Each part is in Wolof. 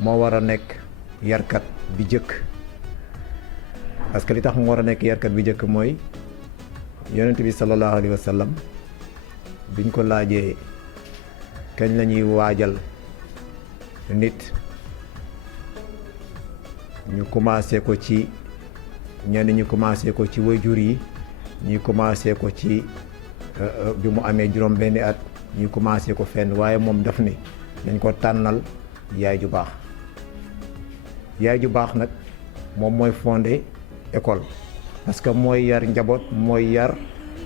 moo war a nekk yarkat bi jëkk parce que li tax mu war a nekk yarkat bi jëkk mooy yonent bi sallallahu alayhi wa sallam biñ ko laajee kañ la ñuy waajal nit ñu commencé ko ci ñenn ñu commencé ko ci waajur yi ñu commencé ko ci bi mu amee juróom benni at ñu commencé ko fenn waaye moom daf ni nañ ko tànnal yaay ju baax yaay ju baax nag moom mooy fondé école parce que mooy yar njaboot mooy yar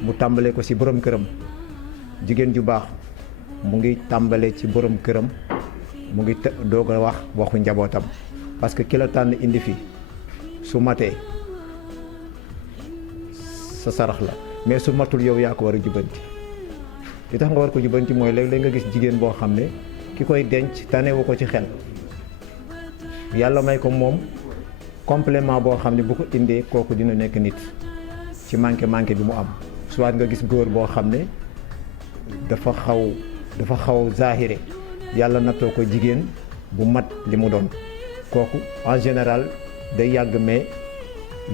mu tàmbale ko ci borom këram jigéen ju baax mu ngi tàmbale ci borom këram mu ngi doog a wax waxu njabootam parce que ki la tànn indi fi su matee sa sarax la mais su matul yow yaa ko war a jubanti li tax nga war ko jubanti mooy léeg-léeg nga gis jigéen boo xam ne ki koy denc tanewu ko ci xel yàlla may ko moom complément boo xam ne bu ko indee kooku dina nekk nit ci manqué bi mu am soit nga gis góor boo xam ne dafa xaw zahire yàlla nattoo ko jigéen bu mat li mu doon kooku en général day yàgg mais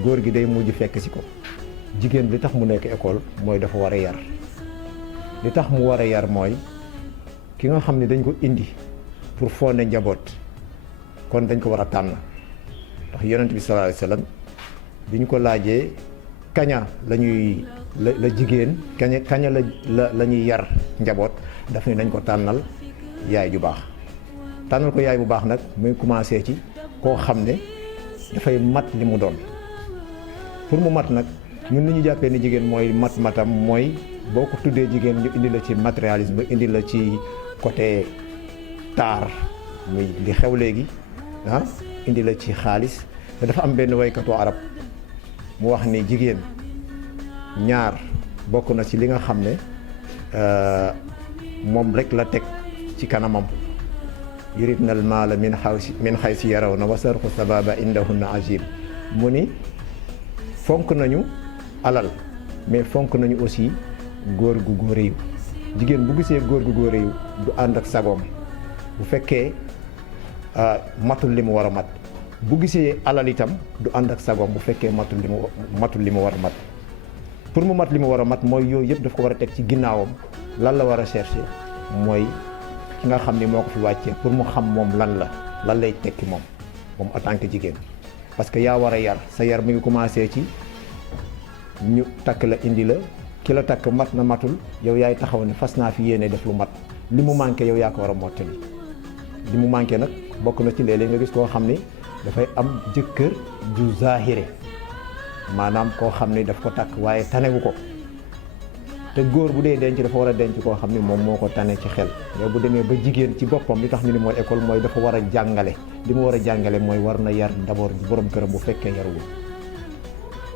góor gi day mujj fekk ci ko jigéen li tax mu nekk école mooy dafa war a yar li tax mu war a yar mooy ki nga xam ne dañ ko indi pour fondé njaboot kon dañ ko war a tànn ndax yonent bi sallallahu alayhi wasallam bi ñu ko laajee kaña la jigéen kaña la ñuy yar njaboot daf ne nañ ko tànnal yaay ju baax tànnal ko yaay bu baax nag muy commencé ci koo xam ne dafay mat li mu doon pour mu mat nag ñun li ñu jàppee ni jigéen mooy matam mooy boo ko tuddee jigéen ñu indi la ci matérialisme indi la ci côté taar muy li xew léegi indi la ci xaalis te dafa am benn waykatu arab mu wax ni jigéen ñaar bokk na ci li nga xam ne moom rek la teg ci kanamam yuridna al maala min xaysi yaraw na wa sarxu sababa indahunna ajib mu ni fonk nañu alal mais fonk nañu aussi góor gu góoreyu jigéen bu gisee góor gu góoreyu du ànd ak sagoom bu fekkee matul li mu war a mat bu gisee alal itam du ànd ak sagoom bu fekkee matul li mu war a mat pour mu mat li mu war a mat mooy yooyu yëpp daf ko war a teg ci ginnaawam lan la war a chercher mooy ki nga xam ni moo ko fi wàccee pour mu xam moom lan lay tekki moom en tant que jigéen parce que yaa war a yar sa yar mi ngi commencé ci ñu takk la indi la ki la takk mat na matul yow yaay taxaw ne fas naa fi yéene def lu mat li mu manqué yow yaa ko war a mottali li mu manqué nag bokk na ci léeg-léeg nga gis koo xam ni dafay am jëkkër ju zahire maanaam koo xam ni daf ko takk waaye tanewu ko te góor bu dee denc dafa war a denc koo xam ni moom moo ko tane ci xel yow bu demee ba jigéen ci boppam li tax ñu ni mooy école mooy dafa war a jàngale li mu war a jàngale mooy war na yar d'abord borom këram bu fekkee yaruwul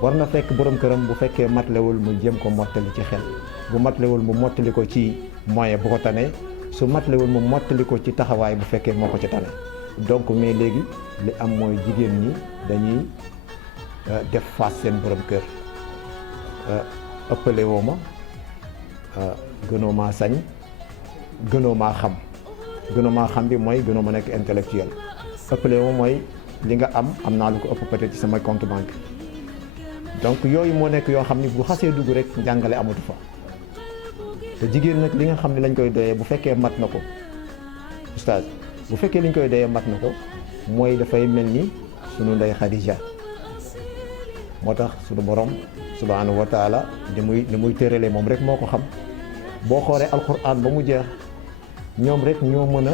war na fekk borom këram bu fekkee matlewul mu jëm ko mottali ci xel bu matlewul mu mottali ko ci moyen bu ko tane su matlewul mu mottali ko ci taxawaay bu fekkee moo ko ci tane donc mais léegi li am mooy jigéen ñi dañuy def face seen borom kër ëppale woo ma gënoo maa sañ gënoo maa xam bi mooy gënoo ma nekk intellectuel ëppale woo mooy li nga am naa lu ko ëpp peut-être ci sama compte banque donc yooyu moo nekk yoo xam ni bu xasee dugg rek njàngale amatu fa te jigéen nag li nga xam ne lañ koy doyee bu fekkee mat na ko oustaz bu fekkee liñ koy doyee mat na ko mooy dafay mel ni sunu ndey Khadija moo tax sunu borom subhanahu wa taala li muy tëralee moom rek moo ko xam boo xoolee alquran ba mu jeex ñoom rek ñoo mën a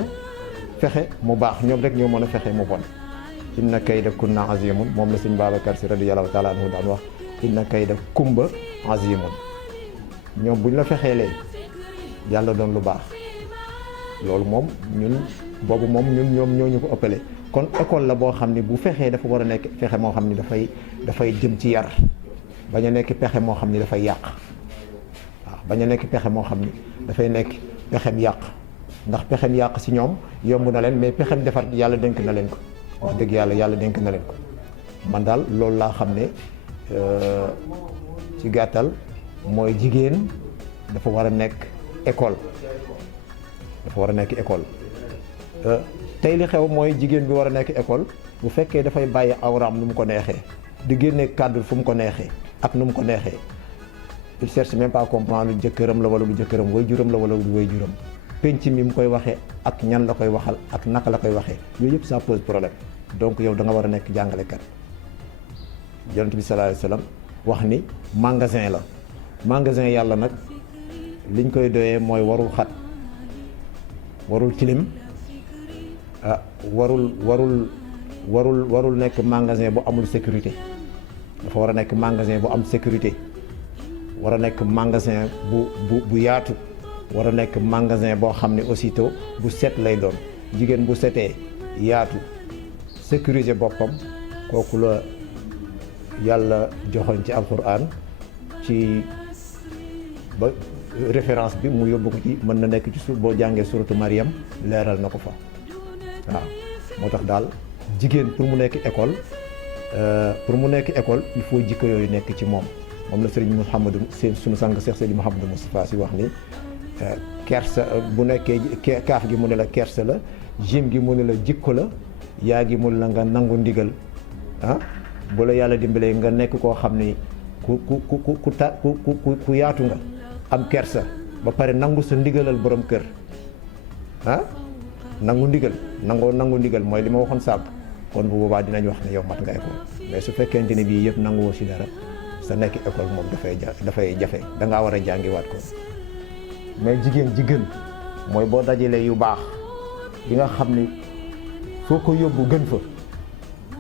fexe mu baax ñoom rek ñoo mën a fexe mu bon inna kayda kunna azimun moom la sëñ Babacar Si radiyallahu taala anhu daan wax inna kayda kumba azimun ñoom buñ la fexeelee yàlla doon lu baax loolu moom ñoom ñoo ñu ko ëppale kon école la boo xam ni bu fexee dafa war a nekk fexe moo xam ni dafay jëm ci yar bañ a nekk pexe moo xam ni dafay yàq waaw bañ a nekk pexe moo xam ni dafay nekk pexem yàq ndax pexem yàq si ñoom yomb na leen mais pexem defar yàlla dénk na leen ko wax dëgg yàlla dénk na leen ko man daal loolu laa xam ne ci gàttal mooy jigéen dafa war a nekk école tey li xew mooy jigéen bi war a nekk école bu fekkee dafay bàyyi awraam nu mu ko neexee di génne kàddu fu mu ko neexee ak nu mu ko neexee il cherche même pas à comprendre lu jëkkëram la wala lu jëkkëram way juram la wala lu way juram penc mi mu koy waxee ak ñan la koy waxal ak naka la koy waxee yooyu yëpp ça pose problème. donc yow da nga war a nekk jàngalekat yonent bi sallallahu alayhi wasallam wax ni magasin la magasin yàlla nag liñ koy doyee mooy warul xat warul tilim warul nekk magasin bu amul sécurité dafa war a nekk magasin bu am sécurité war a nekk magasin bu yaatu war a nekk magasin boo xam ne aussitôt bu set lay doon jigéen bu setee yaatu sécuriser boppam kooku la yàlla joxoñ ci alquran ci ba référence bi mu yóbbu ko ci mën na nekk ci suuf boo jàngee suratu Mariam leeral na ko fa waaw moo tax daal jigéen pour mu nekk école il faut jikko yooyu nekk ci moom la sëriñ Mouhamadou sunu sang Cheikh Seydi Mouhamadou Moustapha si wax ni kersa bu nekkee kaaf gi mu ne la kersa la jim gi mu ne la jikko la yaa gi mun la nga nangu ndigal bu la yàlla dimbalee nga nekk koo xam ni ku yaatu nga am kersa ba pare nangu sa ndigalal borom kër nangu ndigal mooy li ma waxoon sàbb kon bu boobaa dinañ wax ne yow mat nga école mais su fekkente ne bii yëpp nanguwoo si dara sa nekk école moom dafay jafe da ngaa war a jàngiwaat ko mais jigéen ji gën mooy boo dajalee yu baax yi nga xam ni foo ko yóbbu gën fa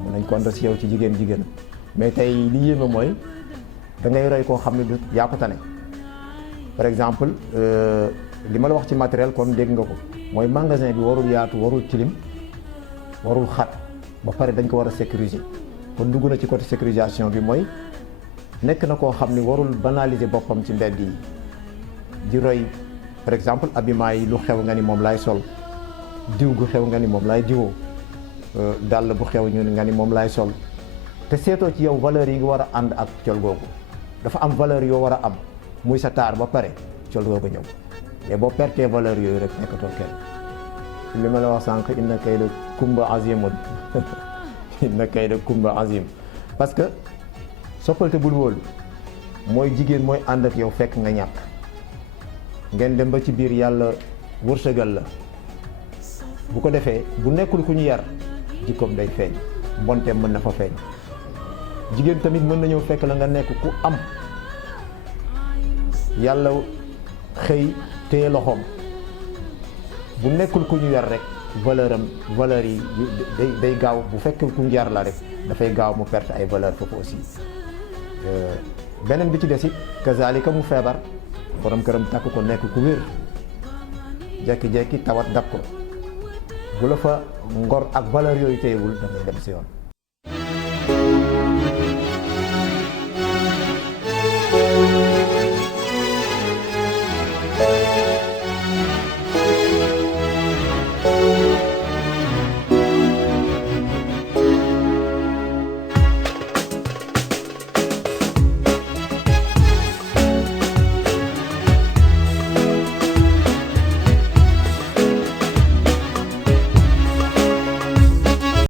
mun nañ konta si yow ci jigéen mais tey li yéeme mooy da ngay roy koo xam ne du yaa ko tane par exemple li ma la wax ci matériel kon dégg nga ko mooy magasin bi warul yaatu warul tilim warul xat ba pare dañ ko war a sécuriser kon dugg na ci côté sécurisation bi mooy nekk na koo xam ne warul banaliser boppam ci mbedd yi di roy par exemple habillement yi lu xew nga ni moom laay sol diw gu xew nga ni moom laay diwoo dàll bu xew ñu nga ni moom laay sol te seetoo ci yow valeur yi nga war a ànd ak col googu dafa am valeur yoo war a am muy sa taar ba pare col googu ñëw mais boo pertee valeur yooyu rek nekkatoo kenn li ma la wax sànq inna kayda kumba azimun inna kayda kumba azim parce que soppalte bul wóolu mooy jigéen mooy ànd ak yow fekk nga ñàkk ngeen dem ba ci biir yàlla wërsëgal la bu ko defee bu nekkul ku ñu yar jikkoom day feeñ mbonteem mën na fa feeñ jigéen tamit mën na ñëw fekk la nga nekk ku am yàlla xëy téye loxoom bu nekkul ku ñu yar rek valeur yi day gaaw bu fekkee ku ñu yar la rek dafay gaaw mu perte ay valeur foofu aussi beneen bi ci des it kazalika mu feebar borom këram takk ko nekk ku wér jekki-jekki tawat dab ko bu la fa ngor ak valeur yooyu téyewul da ngay dem si yoon